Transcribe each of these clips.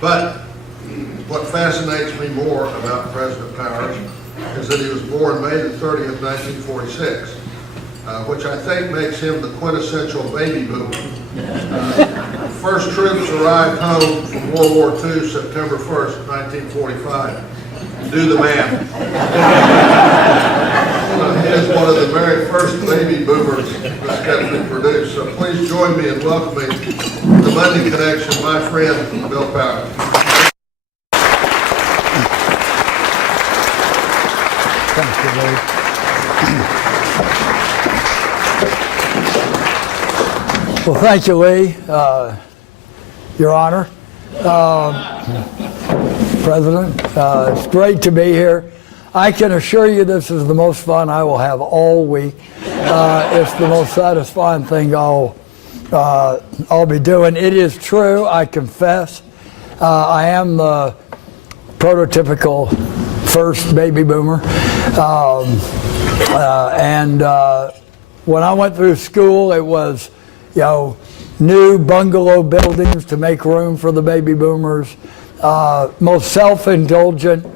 But what fascinates me more about President Powers is that he was born May the 30th, 1946, which I think makes him the quintessential baby boomer. First troops arrived home from World War II, September 1st, 1945. Do the math. He is one of the very first baby boomers that's kept been produced. So please join me in welcoming the Monday Connection, my friend, Bill Powers. Thank you, Lee. Well, thank you, Lee, Your Honor, President. It's great to be here. I can assure you this is the most fun I will have all week. It's the most satisfying thing I'll be doing. It is true, I confess. I am the prototypical first baby boomer. When I went through school, it was, new bungalow buildings to make room for the baby boomers. Most self-indulgent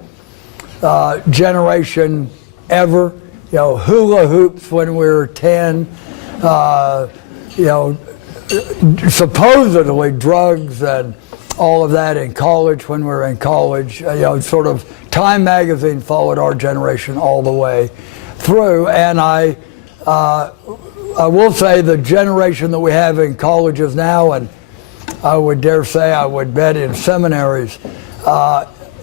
generation ever. Hula hoops when we were 10. Supposedly drugs and all of that in college when we were in college. Sort of Time magazine followed our generation all the way through. And I will say the generation that we have in colleges now, and I would dare say, I would bet in seminaries,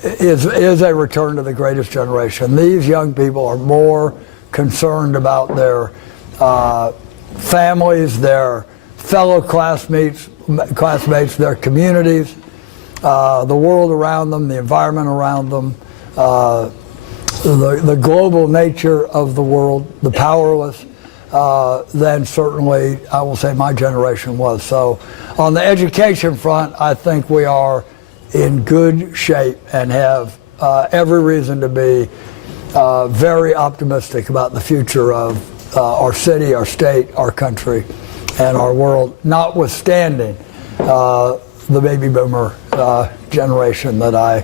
is a return to the greatest generation. These young people are more concerned about their families, their fellow classmates, their communities, the world around them, the environment around them, the global nature of the world, the powerless, than certainly, I will say, my generation was. So on the education front, I think we are in good shape and have every reason to be very optimistic about the future of our city, our state, our country, and our world, notwithstanding the baby boomer generation that I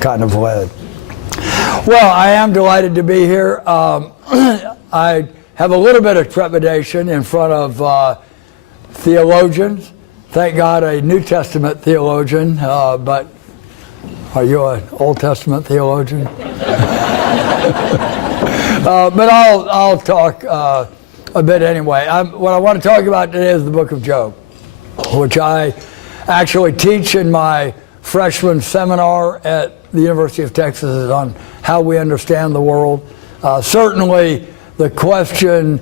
kind of led. Well, I am delighted to be here. I have a little bit of trepidation in front of theologians. Thank God, a New Testament theologian, but are you an Old Testament theologian? But I'll talk a bit anyway. What I want to talk about today is the book of Job, which I actually teach in my freshman seminar at the University of Texas on how we understand the world. Certainly, the question,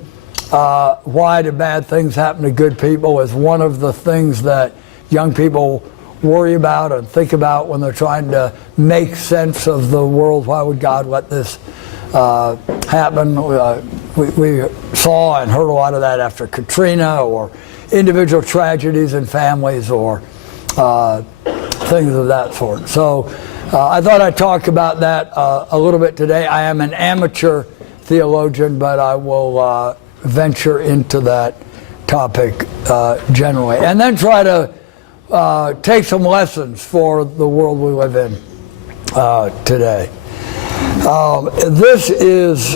why do bad things happen to good people, is one of the things that young people worry about and think about when they're trying to make sense of the world. Why would God let this happen? We saw and heard a lot of that after Katrina, or individual tragedies in families, or things of that sort. So I thought I'd talk about that a little bit today. I am an amateur theologian, but I will venture into that topic generally, and then try to take some lessons for the world we live in today. This is,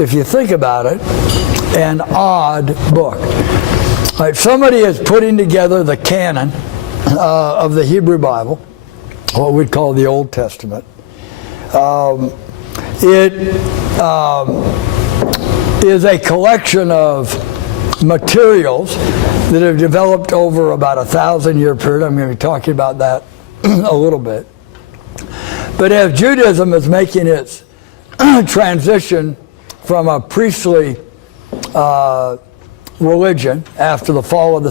if you think about it, an odd book. Like, somebody is putting together the canon of the Hebrew Bible, what we'd call the Old Testament. It is a collection of materials that have developed over about a 1,000-year period. I'm going to be talking about that a little bit. But as Judaism is making its transition from a priestly religion after the fall of the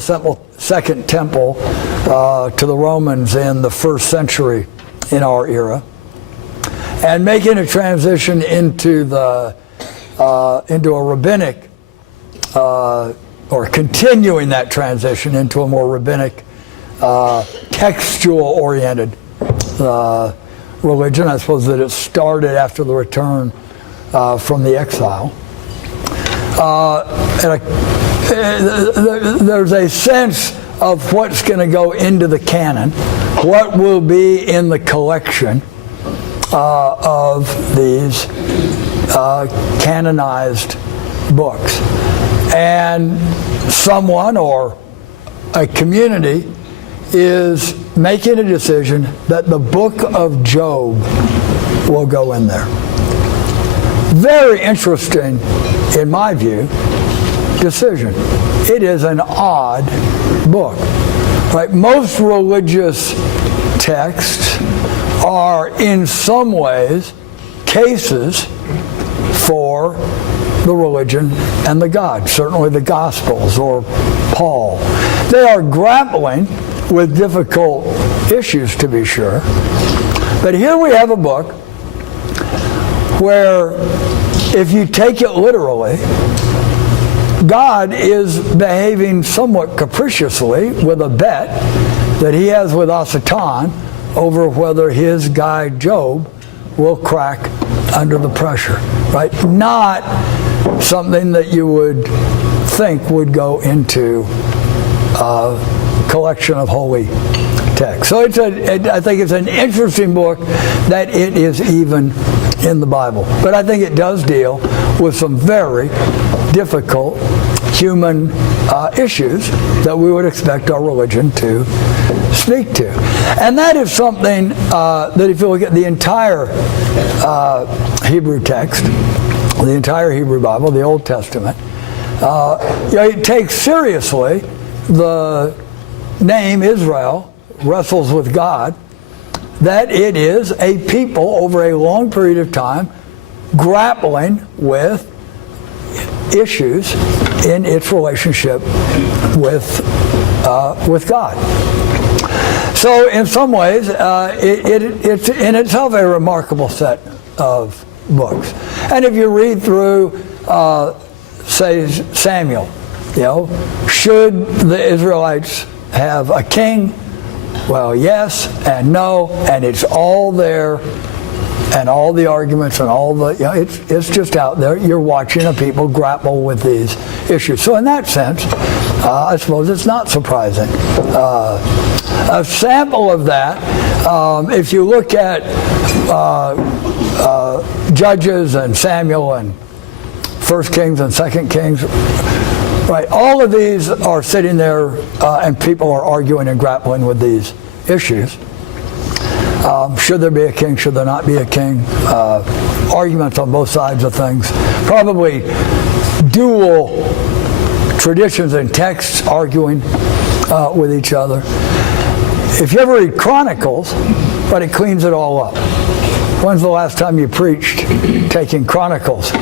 Second Temple to the Romans in the 1st century in our era, and making a transition into a rabbinic, or continuing that transition into a more rabbinic, textual-oriented religion. I suppose that it started after the return from the exile. There's a sense of what's going to go into the canon what will be in the collection of these canonized books. And someone or a community is making a decision that the book of Job will go in there. Very interesting, in my view, decision. It is an odd book. Right? Most religious texts are in some ways cases for the religion and the God, certainly the Gospels or Paul. They are grappling with difficult issues, to be sure. But here we have a book where, if you take it literally, God is behaving somewhat capriciously with a bet that he has with Asatan over whether his guy Job will crack under the pressure, right? Not something that you would think would go into a collection of holy text. So I think it's an interesting book that it is even in the Bible. But I think it does deal with some very difficult human issues that we would expect our religion to speak to. And that is something that, if you look at the entire Hebrew text, the entire Hebrew Bible, the Old Testament, it takes seriously the name Israel, wrestles with God, that it is a people over a long period of time grappling with issues in its relationship with God. So in some ways, it's in itself a remarkable set of books. And if you read through, say, Samuel, should the Israelites have a king? Well, yes and no, and it's all there, and all the arguments and all the, it's just out there. You're watching a people grapple with these issues. So in that sense, I suppose it's not surprising. A sample of that, if you look at Judges and Samuel and 1 Kings and 2 Kings, right, all of these are sitting there and people are arguing and grappling with these issues. Should there be a king? Should there not be a king? Arguments on both sides of things. Probably dual traditions and texts arguing with each other. If you ever read Chronicles, but it cleans it all up. When's the last time you preached taking Chronicles?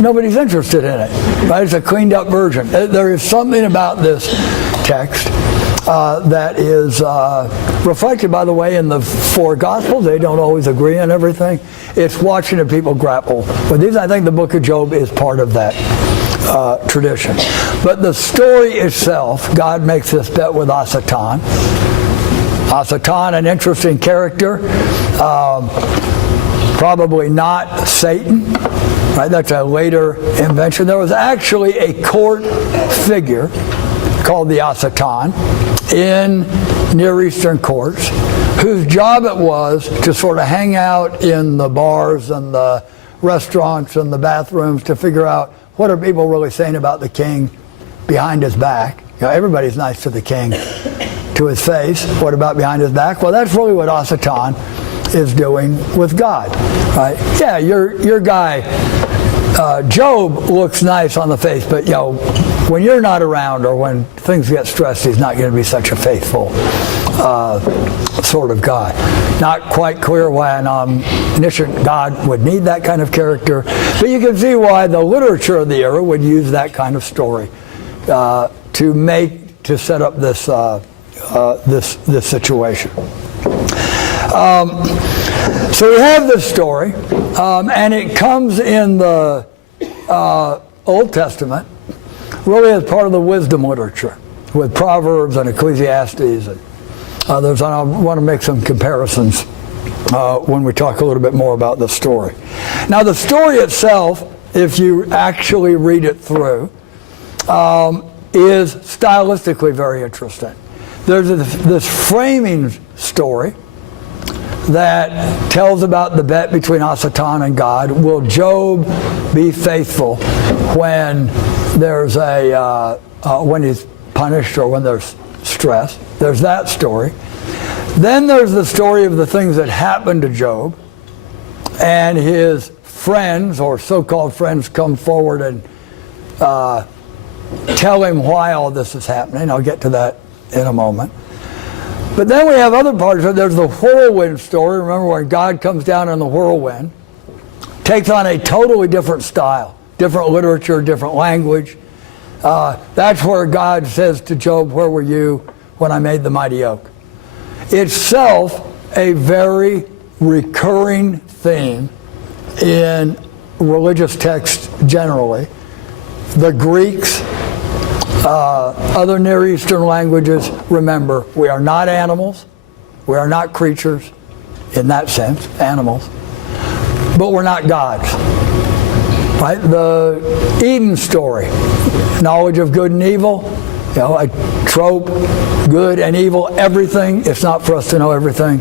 Nobody's interested in it. Right? It's a cleaned up version. There is something about this text that is reflected, by the way, in the four Gospels. They don't always agree on everything. It's watching the people grapple with these. I think the book of Job is part of that tradition. But the story itself, God makes this bet with Asatan. Asatan, an interesting character. Probably not Satan. Right? That's a later invention. There was actually a court figure called the Asatan in Near Eastern courts, whose job it was to sort of hang out in the bars and the restaurants and the bathrooms to figure out what are people really saying about the king behind his back. Everybody's nice to the king to his face. What about behind his back? Well, that's really what Asatan is doing with God. Right? Yeah, your guy Job looks nice on the face, but when you're not around or when things get stressed, he's not going to be such a faithful sort of God. Not quite clear why an omniscient God would need that kind of character, but you can see why the literature of the era would use that kind of story to set up this this situation. So we have this story, and it comes in the Old Testament really as part of the wisdom literature with Proverbs and Ecclesiastes and others. And I want to make some comparisons when we talk a little bit more about the story. Now, the story itself, if you actually read it through, is stylistically very interesting. there's this framing story that tells about the bet between Satan and God. Will Job be faithful when there's when he's punished or when there's stress? There's that story. Then there's the story of the things that happened to Job, and his friends, or so-called friends, come forward and tell him why all this is happening. I'll get to that in a moment. But then we have other parts of it. There's the whirlwind story. Remember when God comes down in the whirlwind, takes on a totally different style, different literature, different language. That's where God says to Job, where were you when I made the mighty oak? Itself a very recurring theme in religious texts generally. The Greeks, other Near Eastern languages, remember, we are not animals, we are not creatures, in that sense, animals, but we're not gods. Right? The Eden story, knowledge of good and evil, a trope, good and evil, everything. It's not for us to know everything.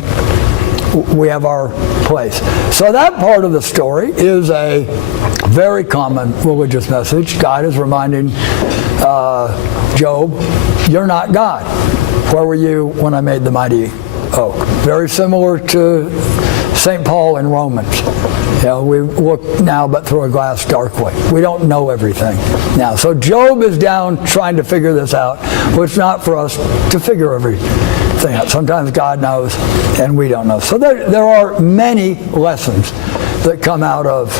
We have our place. So that part of the story is a very common religious message. God is reminding Job, you're not God. Where were you when I made the mighty oak? Very similar to St. Paul in Romans. We look now but through a glass darkly. We don't know everything now. So Job is down trying to figure this out. Well, it's not for us to figure everything out. Sometimes God knows and we don't know. So there are many lessons that come out of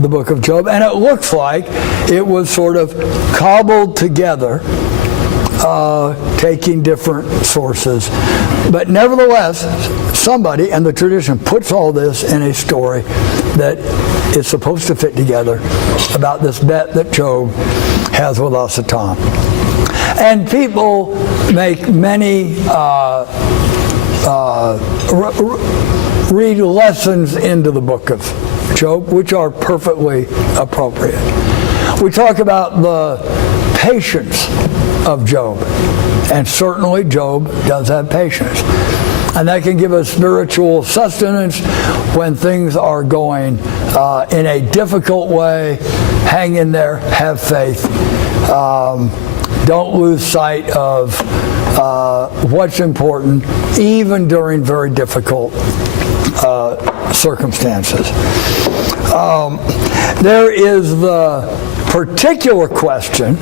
the book of Job. And it looks like it was sort of cobbled together, taking different sources. But nevertheless, somebody, and the tradition puts all this in a story that is supposed to fit together about this bet that Job has with Satan. And people make many read lessons into the book of Job, which are perfectly appropriate. We talk about the patience of Job, and certainly Job does have patience. And that can give us spiritual sustenance when things are going in a difficult way. Hang in there, have faith. Don't lose sight of what's important, even during very difficult circumstances. There is the particular question,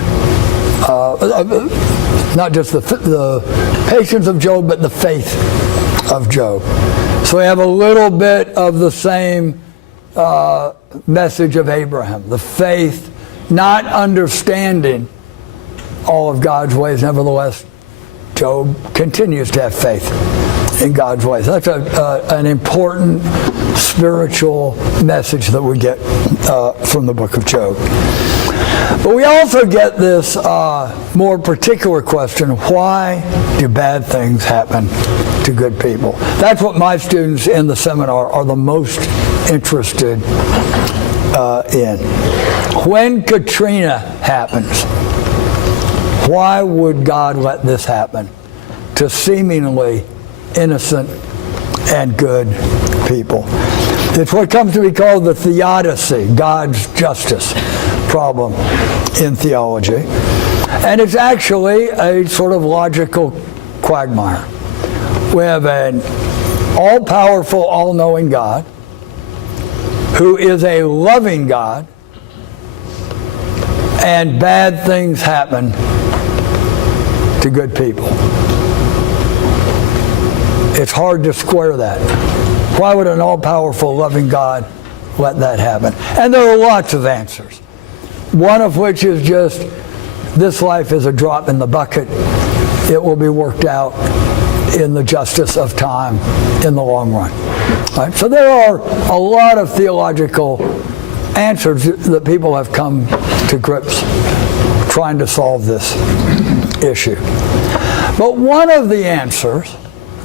not just the patience of Job, but the faith of Job. So we have a little bit of the same message of Abraham, the faith, not understanding all of God's ways. Nevertheless, Job continues to have faith in God's ways. That's an important spiritual message that we get from the book of Job. But we also get this more particular question: why do bad things happen to good people? That's what my students in the seminar are the most interested in. When Katrina happens, why would God let this happen to seemingly innocent and good people? It's what comes to be called the theodicy, God's justice problem in theology. And it's actually a sort of logical quagmire. We have an all-powerful, all-knowing God who is a loving God, and bad things happen to good people. It's hard to square that. Why would an all-powerful, loving God let that happen? And there are lots of answers. One of which is just, this life is a drop in the bucket. It will be worked out in the justice of time in the long run. Right? So there are a lot of theological answers that people have come to grips trying to solve this issue. But one of the answers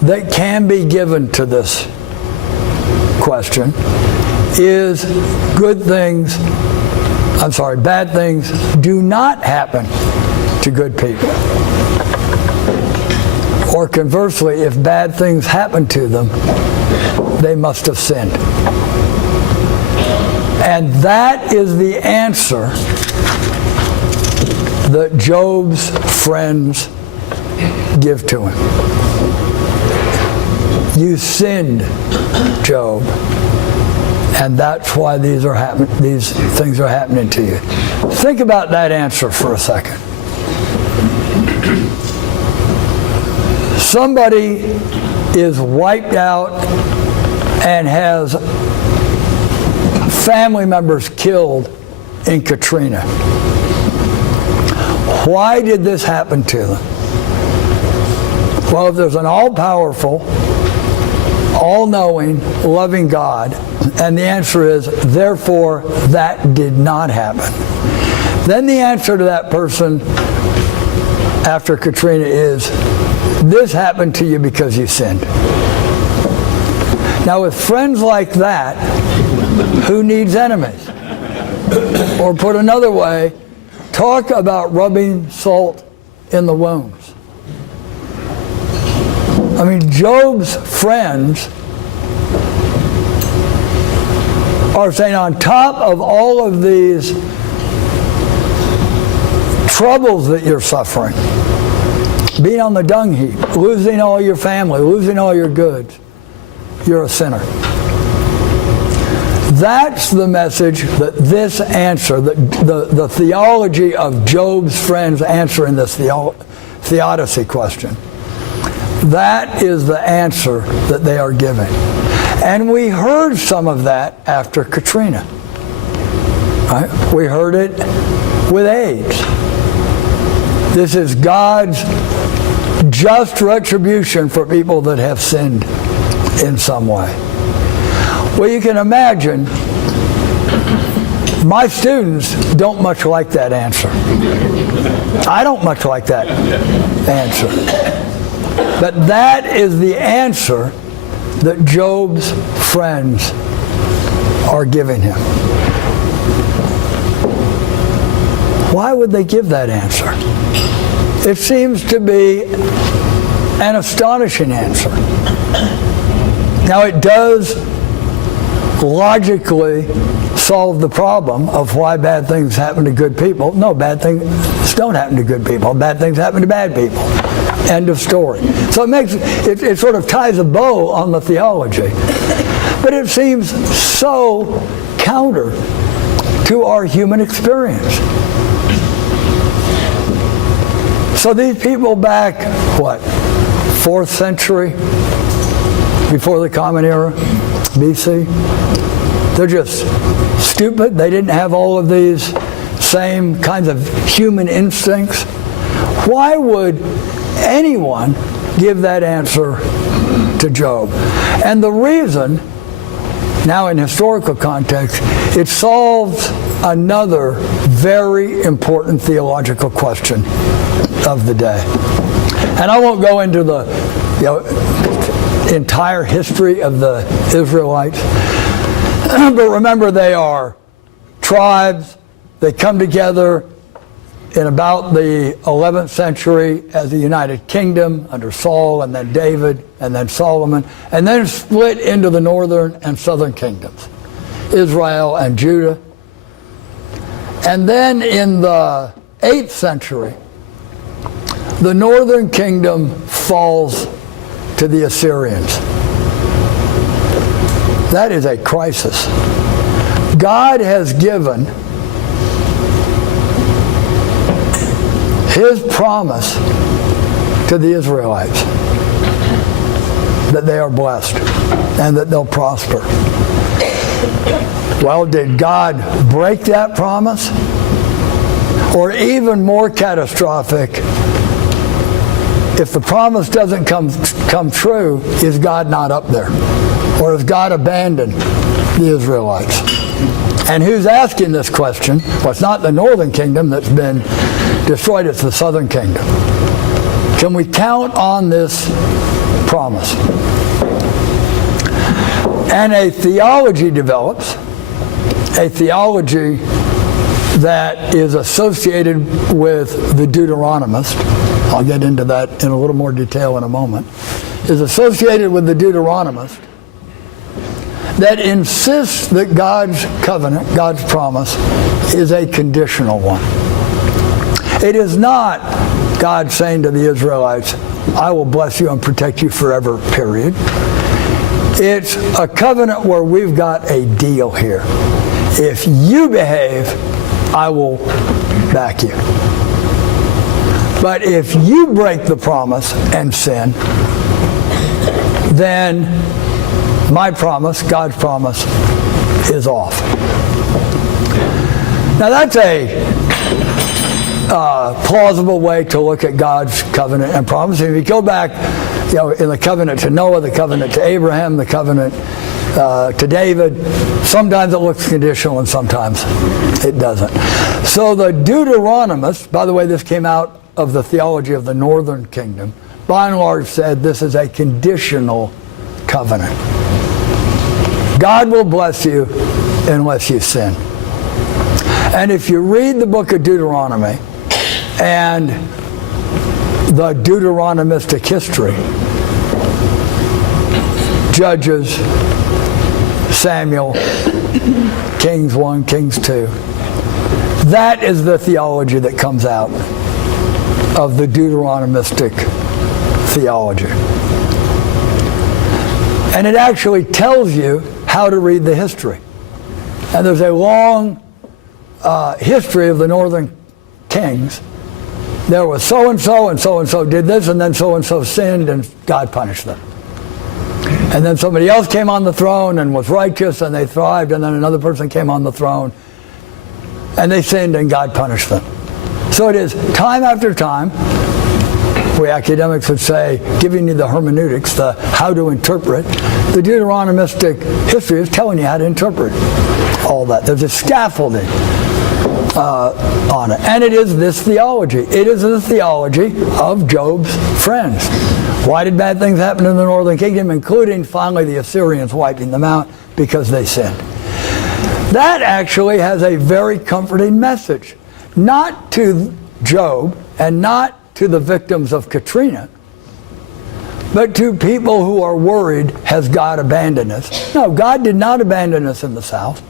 that can be given to this question is bad things do not happen to good people. Or conversely, if bad things happen to them, they must have sinned. And that is the answer that Job's friends give to him. You sinned, Job, and that's why these things are happening to you. Think about that answer for a second. Somebody is wiped out and has family members killed in Katrina. Why did this happen to them? Well, if there's an all-powerful, all-knowing, loving God, and the answer is, therefore, that did not happen, then the answer to that person after Katrina is, this happened to you because you sinned. Now, with friends like that, who needs enemies? Or put another way, talk about rubbing salt in the wounds. I mean, Job's friends are saying, on top of all of these troubles that you're suffering, being on the dung heap, losing all your family, losing all your goods, you're a sinner. That's the message that this answer, the theology of Job's friends answering this theodicy question. That is the answer that they are giving. And we heard some of that after Katrina. Right? We heard it with AIDS. This is God's just retribution for people that have sinned in some way. Well, you can imagine, my students don't much like that answer. I don't much like that answer. But that is the answer that Job's friends are giving him. Why would they give that answer? It seems to be an astonishing answer. Now, it does logically solve the problem of why bad things happen to good people. No, bad things don't happen to good people. Bad things happen to bad people. End of story. So it sort of ties a bow on the theology. But it seems so counter to our human experience. So these people back, 4th century, before the Common Era, BC, they're just stupid. They didn't have all of these same kinds of human instincts. Why would anyone give that answer to Job? And the reason, now in historical context, it solves another very important theological question of the day. And I won't go into the entire history of the Israelites, but remember, they are tribes. They come together in about the 11th century as a united kingdom under Saul and then David and then Solomon, and then split into the northern and southern kingdoms, Israel and Judah. And then in the 8th century, the northern kingdom falls to the Assyrians. That is a crisis. God has given His promise to the Israelites that they are blessed and that they'll prosper. Well, did God break that promise? Or even more catastrophic, if the promise doesn't come true, is God not up there? Or has God abandoned the Israelites? And who's asking this question? Well, it's not the northern kingdom that's been destroyed, it's the southern kingdom. Can we count on this promise? And a theology develops, a theology that is associated with the Deuteronomists, I'll get into that in a little more detail in a moment, is associated with the Deuteronomist that insists that God's covenant, God's promise, is a conditional one. It is not God saying to the Israelites, I will bless you and protect you forever, period. It's a covenant where we've got a deal here. If you behave, I will back you. But if you break the promise and sin, then my promise, God's promise, is off. Now that's a plausible way to look at God's covenant and promise. If you go back, in the covenant to Noah, the covenant to Abraham, the covenant to David, sometimes it looks conditional and sometimes it doesn't. So the Deuteronomists, by the way, this came out of the theology of the Northern Kingdom, by and large said this is a conditional covenant. God will bless you unless you sin. And if you read the book of Deuteronomy and the Deuteronomistic history, Judges, Samuel, Kings 1, Kings 2, that is the theology that comes out of the Deuteronomistic theology. And it actually tells you how to read the history. And there's a long history of the northern kings. There was so-and-so and so-and-so did this, and then so-and-so sinned and God punished them. And then somebody else came on the throne and was righteous and they thrived, and then another person came on the throne and they sinned and God punished them. So it is time after time, we academics would say, giving you the hermeneutics, the how to interpret. The Deuteronomistic history is telling you how to interpret all that. There's a scaffolding on it. And it is this theology. It is the theology of Job's friends. Why did bad things happen in the northern kingdom, including finally the Assyrians wiping them out? Because they sinned. That actually has a very comforting message. Not to Job and not to the victims of Katrina, but to people who are worried, has God abandoned us? No, God did not abandon us in the south.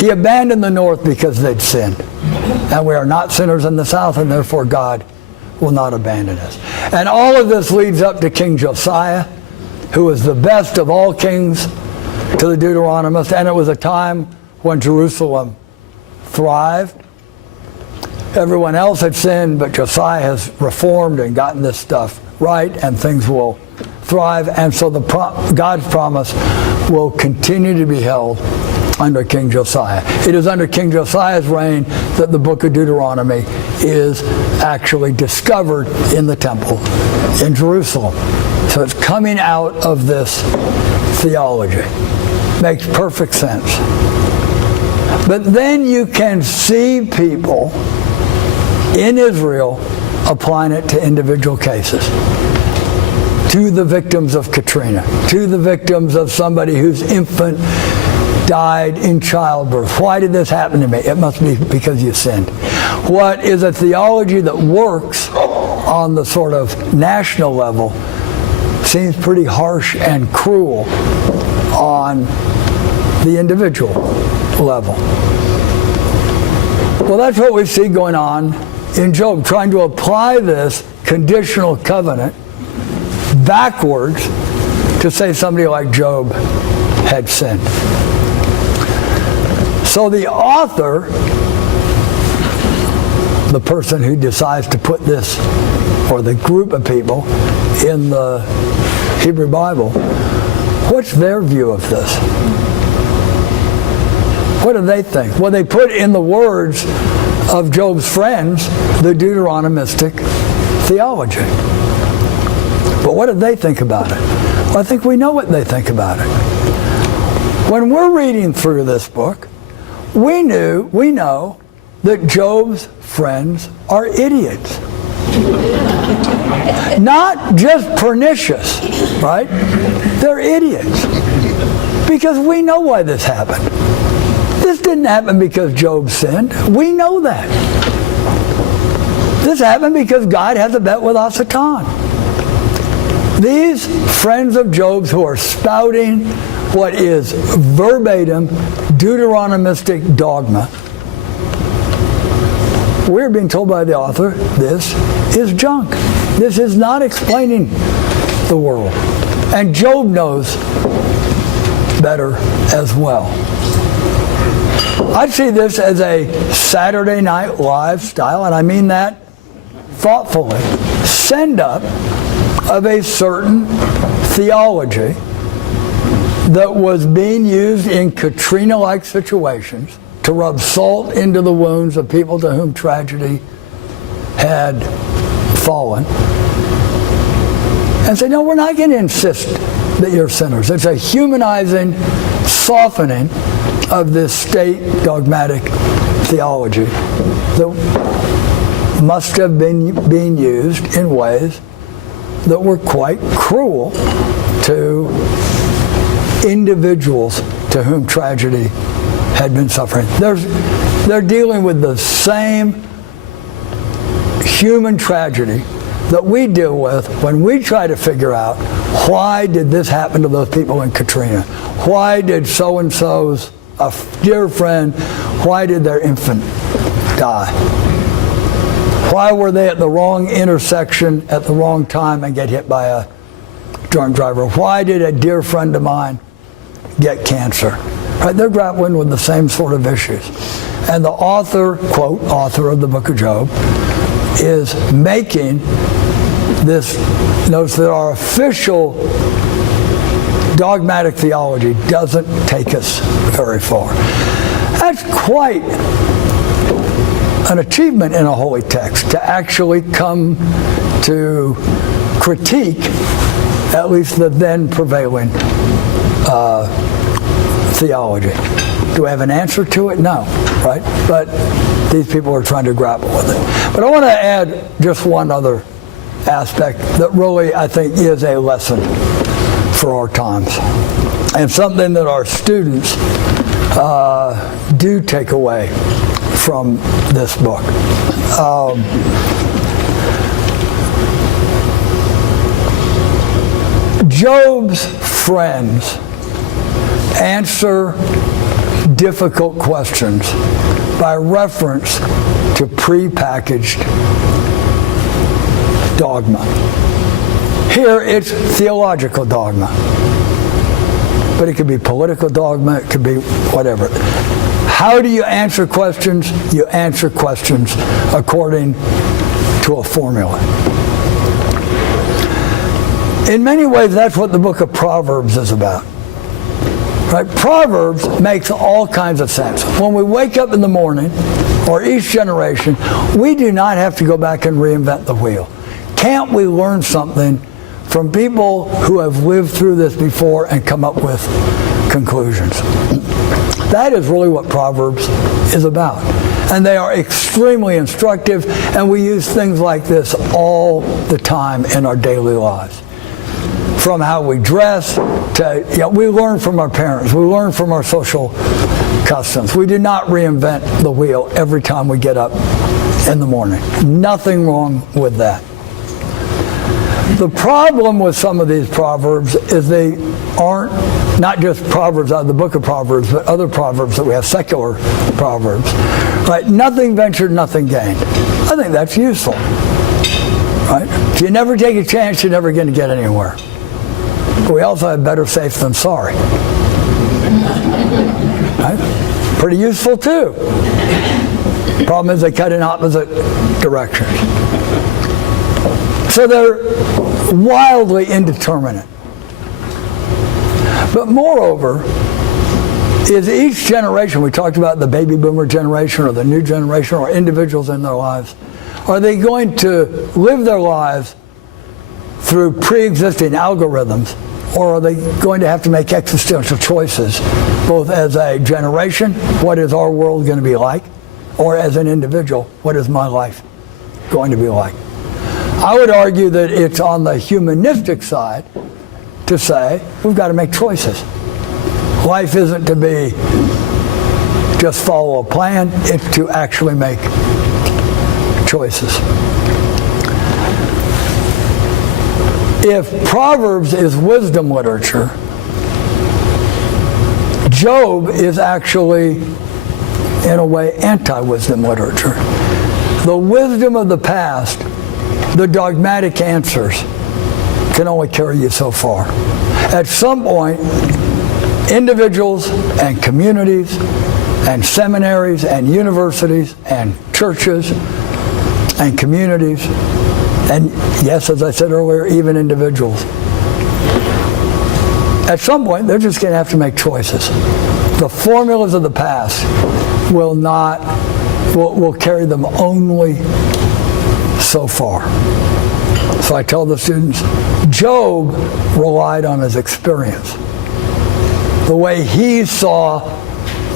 He abandoned the north because they'd sinned. And we are not sinners in the south, and therefore God will not abandon us. And all of this leads up to King Josiah, who was the best of all kings to the Deuteronomists, and it was a time when Jerusalem thrived. Everyone else had sinned, but Josiah has reformed and gotten this stuff right, and things will thrive. And so God's promise will continue to be held under King Josiah. It is under King Josiah's reign that the book of Deuteronomy is actually discovered in the temple in Jerusalem. So it's coming out of this theology. Makes perfect sense. But then you can see people in Israel applying it to individual cases. To the victims of Katrina. To the victims of somebody whose infant died in childbirth. Why did this happen to me? It must be because you sinned. What is a theology that works on the sort of national level seems pretty harsh and cruel on the individual level. Well, that's what we see going on in Job, trying to apply this conditional covenant backwards to say somebody like Job had sinned. So the author, the person who decides to put this, or the group of people in the Hebrew Bible, what's their view of this? What do they think? Well, they put in the words of Job's friends the Deuteronomistic theology. But what did they think about it? Well, I think we know what they think about it. When we're reading through this book, we know that Job's friends are idiots. Not just pernicious, right? They're idiots. Because we know why this happened. This didn't happen because Job sinned. We know that. This happened because God has a bet with Hasatan. These friends of Job's who are spouting what is verbatim Deuteronomistic dogma, we're being told by the author, this is junk. This is not explaining the world. And Job knows better as well. I see this as a Saturday Night Live style, and I mean that thoughtfully, send up of a certain theology that was being used in Katrina-like situations to rub salt into the wounds of people to whom tragedy had fallen. And say, no, we're not going to insist that you're sinners. It's a humanizing, softening of this state dogmatic theology that must have been being used in ways that were quite cruel to individuals to whom tragedy had been suffering. They're dealing with the same human tragedy that we deal with when we try to figure out why did this happen to those people in Katrina? Why did so-and-so's, a dear friend, why did their infant die? Why were they at the wrong intersection at the wrong time and get hit by a drunk driver? Why did a dear friend of mine get cancer? Right? They're grappling with the same sort of issues. And the author, quote, author of the book of Job, is making this, notice that our official dogmatic theology doesn't take us very far. That's quite an achievement in a holy text to actually come to critique at least the then prevailing theology. Do we have an answer to it? No, right? But these people are trying to grapple with it. But I want to add just one other aspect that really, I think, is a lesson for our times, and something that our students do take away from this book. Job's friends answer difficult questions by reference to prepackaged dogma. Here it's theological dogma, but it could be political dogma, it could be whatever. How do you answer questions? You answer questions according to a formula. In many ways, that's what the book of Proverbs is about. Right? Proverbs makes all kinds of sense. When we wake up in the morning, or each generation, we do not have to go back and reinvent the wheel. Can't we learn something from people who have lived through this before and come up with conclusions? That is really what Proverbs is about. And they are extremely instructive, and we use things like this all the time in our daily lives. From how we dress to, we learn from our parents. We learn from our social customs. We do not reinvent the wheel every time we get up in the morning. Nothing wrong with that. The problem with some of these proverbs is they aren't not just proverbs out of the book of Proverbs, but other proverbs that we have, secular proverbs. Right? Nothing ventured, nothing gained. I think that's useful. Right? If you never take a chance, you're never going to get anywhere. But we also have better safe than sorry. Right? Pretty useful too. Problem is they cut in opposite directions. So they're wildly indeterminate. But moreover, is each generation, we talked about the baby boomer generation or the new generation or individuals in their lives, are they going to live their lives through pre-existing algorithms, or are they going to have to make existential choices, both as a generation, what is our world going to be like, or as an individual, what is my life going to be like? I would argue that it's on the humanistic side to say we've got to make choices. Life isn't to be just follow a plan, it's to actually make choices. if Proverbs is wisdom literature, Job is actually, in a way, anti-wisdom literature. The wisdom of the past, the dogmatic answers, can only carry you so far. At some point, individuals and communities and seminaries and universities and churches and communities, and yes, as I said earlier, even individuals, at some point, they're just going to have to make choices. The formulas of the past will carry them only so far. So I tell the students, Job relied on his experience, the way he saw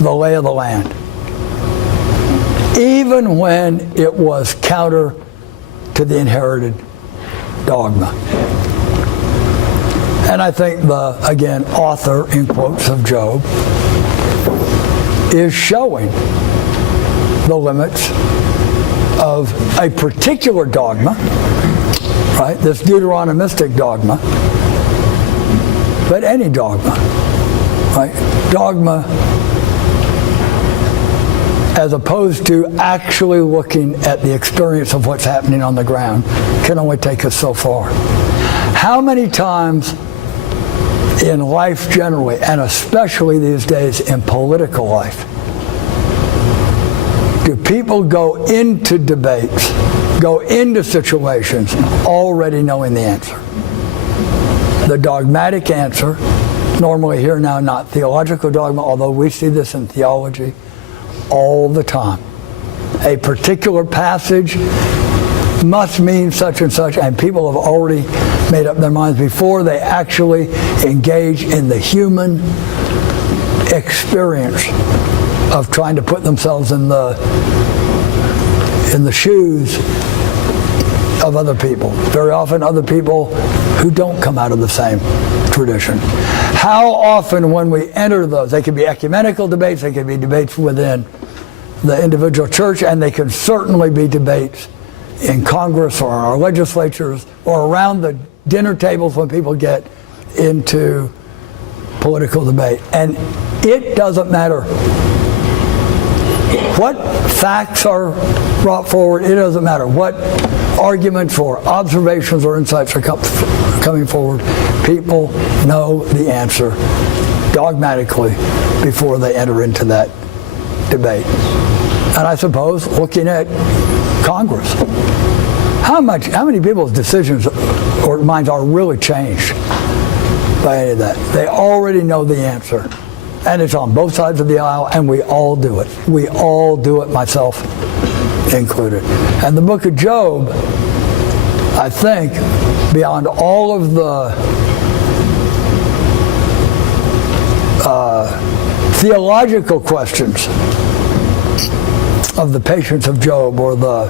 the lay of the land, even when it was counter to the inherited dogma. And I think the, again, author, in quotes, of Job is showing the limits of a particular dogma, right? This Deuteronomistic dogma, but any dogma, right? Dogma as opposed to actually looking at the experience of what's happening on the ground can only take us so far. How many times in life generally, and especially these days in political life, do people go into debates, go into situations already knowing the answer? The dogmatic answer, normally here now not theological dogma, although we see this in theology all the time. A particular passage must mean such and such, and people have already made up their minds before they actually engage in the human experience of trying to put themselves in the shoes of other people. Very often other people who don't come out of the same tradition. How often when we enter those, they can be ecumenical debates, they can be debates within the individual church, and they can certainly be debates in Congress or our legislatures or around the dinner tables when people get into political debate. And it doesn't matter what facts are brought forward, it doesn't matter what arguments or observations or insights are coming forward, people know the answer dogmatically before they enter into that debate. And I suppose looking at Congress, how many people's decisions or minds are really changed by any of that? They already know the answer. And it's on both sides of the aisle, and we all do it. We all do it, myself included. And the book of Job, I think, beyond all of the theological questions of the patience of Job, or the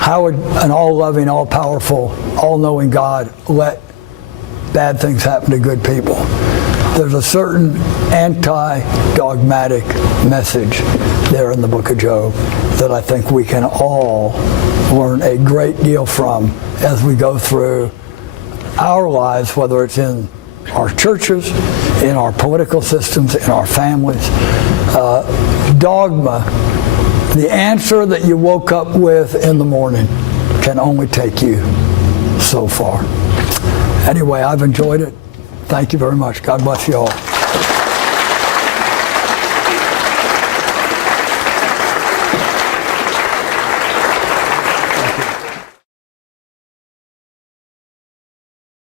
how would an all-loving, all-powerful, all-knowing God let bad things happen to good people? There's a certain anti-dogmatic message there in the book of Job that I think we can all learn a great deal from as we go through our lives, whether it's in our churches, in our political systems, in our families. Dogma, the answer that you woke up with in the morning, can only take you so far. Anyway, I've enjoyed it. Thank you very much. God bless you all.